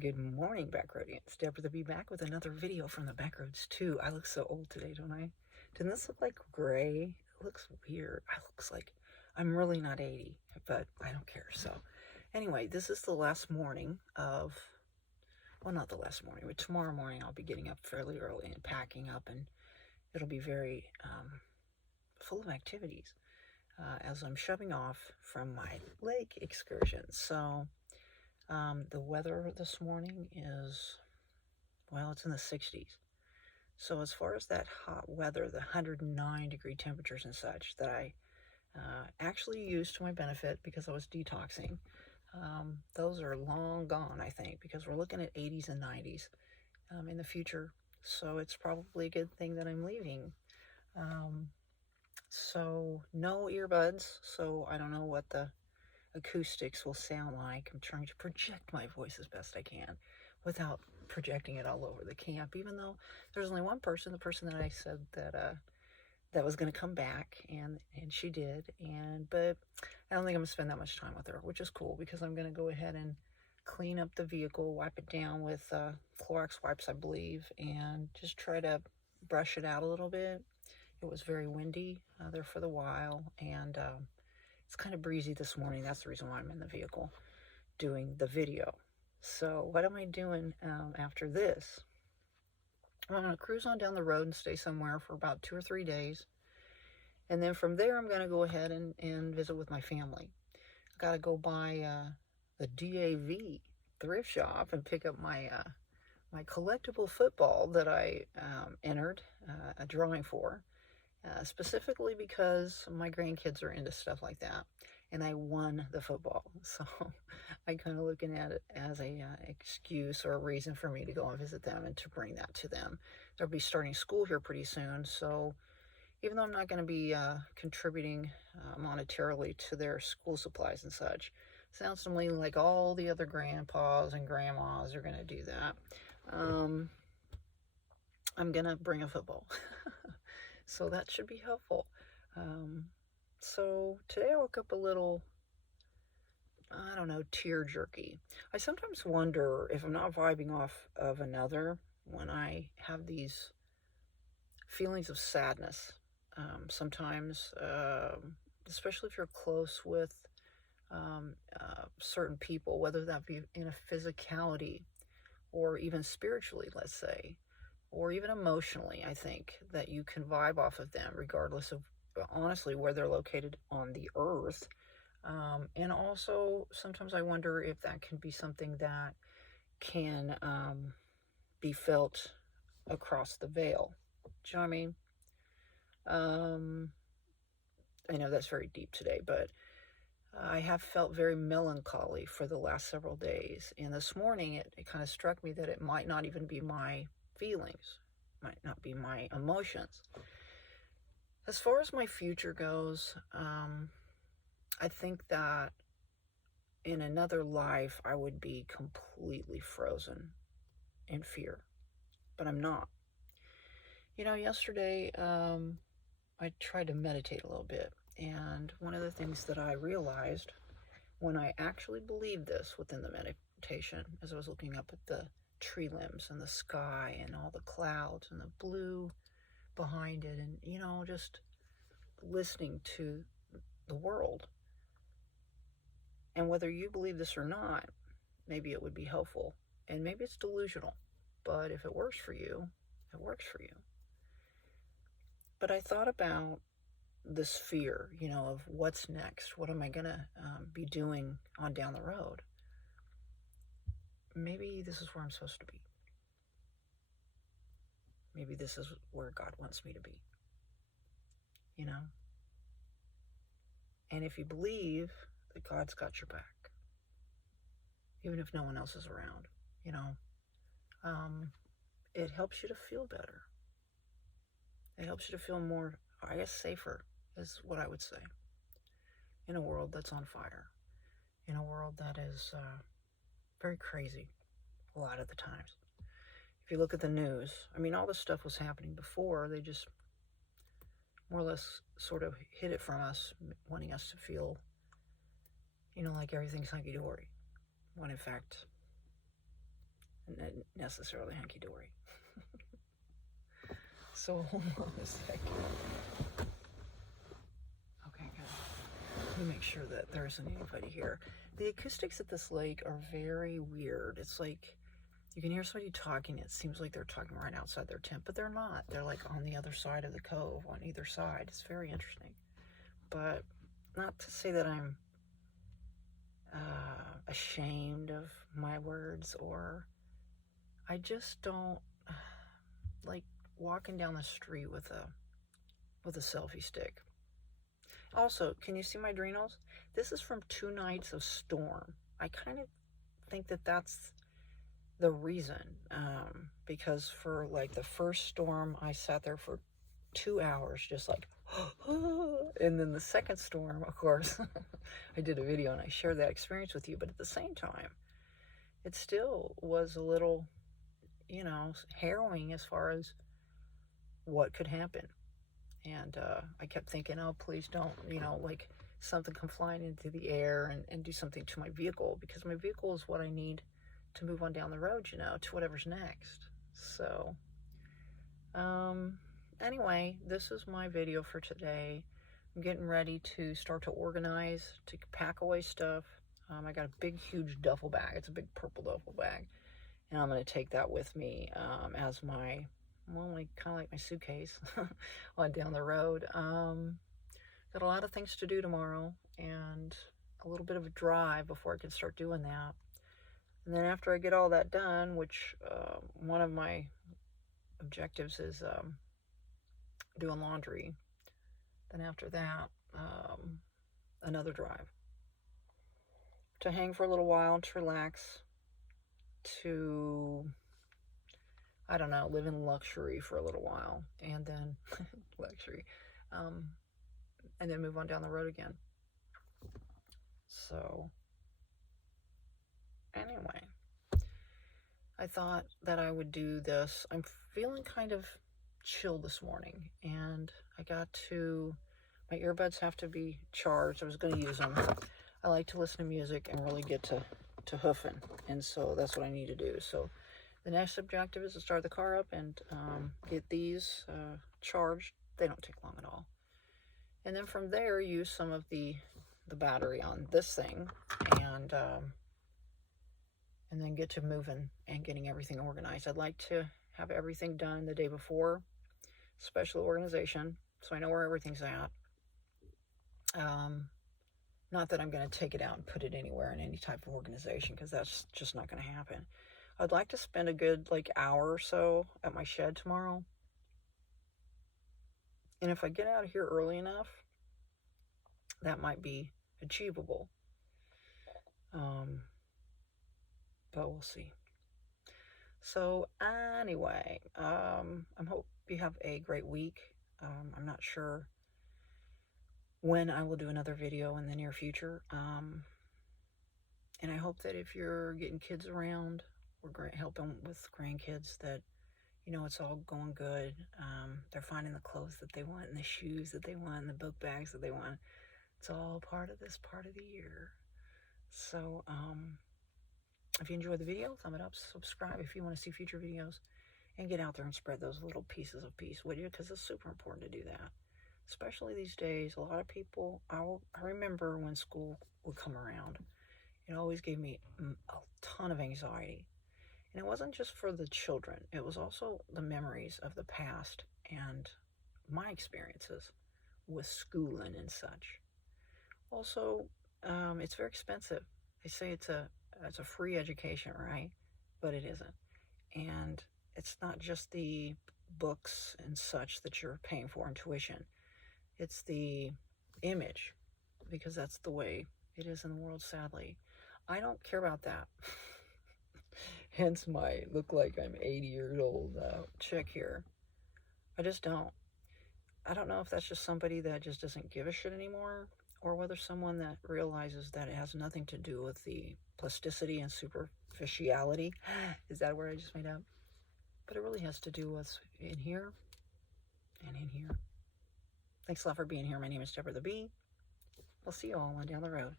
Good morning, Backroadians. Deborah the Bee back with another video from the Backroads 2. I look so old today, don't I? Doesn't this look like gray? It looks weird. I looks like I'm really not 80, but I don't care. So anyway, this is the last morning of, well, not the last morning, but tomorrow morning I'll be getting up fairly early and packing up, and it'll be very full of activities as I'm shoving off from my lake excursion. So the weather this morning is, well, it's in the 60s. So as far as that hot weather, the 109-degree temperatures and such that I actually used to my benefit because I was detoxing, those are long gone, I think, because we're looking at 80s and 90s in the future. So it's probably a good thing that I'm leaving. So no earbuds, so I don't know what the acoustics will sound like. I'm trying to project my voice as best I can without projecting it all over the camp, even though there's only one person, the person that I said that was going to come back, and she did, but I don't think I'm going to spend that much time with her, which is cool because I'm going to go ahead and clean up the vehicle, wipe it down with Clorox wipes, I believe, and just try to brush it out a little bit. It was very windy there for the while, and it's kind of breezy this morning. That's the reason why I'm in the vehicle doing the video. So what am I doing after this? I'm going to cruise on down the road and stay somewhere for about 2 or 3 days. And then from there, I'm going to go ahead and visit with my family. I've got to go by the DAV thrift shop and pick up my my collectible football that I entered a drawing for. Specifically because my grandkids are into stuff like that, and I won the football, so I kind of looking at it as a excuse or a reason for me to go and visit them and to bring that to them. They'll be starting school here pretty soon, so even though I'm not going to be contributing monetarily to their school supplies and such, sounds to me like all the other grandpas and grandmas are going to do that. I'm going to bring a football. So that should be helpful. So today I woke up a little, I don't know, tear jerky. I sometimes wonder if I'm not vibing off of another when I have these feelings of sadness. Sometimes, especially if you're close with certain people, whether that be in a physicality or even spiritually, let's say, or even emotionally, I think that you can vibe off of them regardless of, honestly, where they're located on the earth. And also, sometimes I wonder if that can be something that can be felt across the veil. Do you know what I mean? I know that's very deep today, but I have felt very melancholy for the last several days. And this morning, it kind of struck me that it might not even be my feelings, might not be my emotions. As far as my future goes, I think that in another life I would be completely frozen in fear, but I'm not. You know, yesterday I tried to meditate a little bit, and one of the things that I realized when I actually believed this within the meditation, as I was looking up at the tree limbs and the sky and all the clouds and the blue behind it, and, you know, just listening to the world. And whether you believe this or not, maybe it would be helpful, and maybe it's delusional, but if it works for you, it works for you. But I thought about this fear, you know, of what's next. What am I going to be doing on down the road? Maybe this is where I'm supposed to be. Maybe this is where God wants me to be, you know? And if you believe that God's got your back, even if no one else is around, you know, it helps you to feel better. It helps you to feel more, I guess, safer is what I would say, in a world that's on fire, in a world that is very crazy a lot of the times. If you look at the news, I mean, all this stuff was happening before. They just more or less sort of hid it from us, wanting us to feel, you know, like everything's hunky-dory, when in fact not necessarily hunky-dory. So hold on a second. Okay, good. Let me make sure that there isn't anybody here. The acoustics at this lake are very weird. It's like you can hear somebody talking. It seems like they're talking right outside their tent, but they're not. They're like on the other side of the cove, on either side. It's very interesting. But not to say that I'm ashamed of my words, or I just don't like walking down the street with a selfie stick. Also, can you see my adrenals? This is from 2 nights of storm. I kind of think that that's the reason, because for like the first storm, I sat there for 2 hours just like and then the second storm, of course, I did a video and I shared that experience with you, but at the same time it still was a little, you know, harrowing as far as what could happen. And I kept thinking, oh, please don't, you know, like something come flying into the air and do something to my vehicle, because my vehicle is what I need to move on down the road, you know, to whatever's next. So anyway, this is my video for today. I'm getting ready to start to organize, to pack away stuff. I got a big, huge duffel bag. It's a big purple duffel bag. And I'm going to take that with me as my, well, like, kind of like my suitcase on down the road. Got a lot of things to do tomorrow and a little bit of a drive before I can start doing that. And then after I get all that done, which one of my objectives is doing laundry, then after that, another drive. To hang for a little while, to relax, to, I don't know, live in luxury for a little while, and then, luxury, and then move on down the road again. So, anyway, I thought that I would do this. I'm feeling kind of chill this morning, and I got to, my earbuds have to be charged. I was going to use them. I like to listen to music and really get to hoofing, and so that's what I need to do. So the next objective is to start the car up and get these charged. They don't take long at all. And then from there, use some of the battery on this thing, and then get to moving and getting everything organized. I'd like to have everything done the day before, special organization, so I know where everything's at. Not that I'm going to take it out and put it anywhere in any type of organization, because that's just not going to happen. I'd like to spend a good like hour or so at my shed tomorrow. And if I get out of here early enough, that might be achievable. But we'll see. So anyway, I hope you have a great week. I'm not sure when I will do another video in the near future. And I hope that if you're getting kids around or helping with grandkids, that, you know, it's all going good. They're finding the clothes that they want and the shoes that they want and the book bags that they want. It's all part of this part of the year. So, if you enjoyed the video, thumb it up, subscribe if you want to see future videos, and get out there and spread those little pieces of peace, would you? Because it's super important to do that. Especially these days, a lot of people, I remember when school would come around, it always gave me a ton of anxiety. And it wasn't just for the children, it was also the memories of the past and my experiences with schooling and such. Also, it's very expensive. They say it's a free education, right? But it isn't. And it's not just the books and such that you're paying for in tuition. It's the image, because that's the way it is in the world, sadly. I don't care about that. Hence my look like I'm 80 years old chick here. I just don't. I don't know if that's just somebody that just doesn't give a shit anymore, or whether someone that realizes that it has nothing to do with the plasticity and superficiality. Is that a word I just made up? But it really has to do with in here and in here. Thanks a lot for being here. My name is Deborah the Bee. We'll see you all on down the road.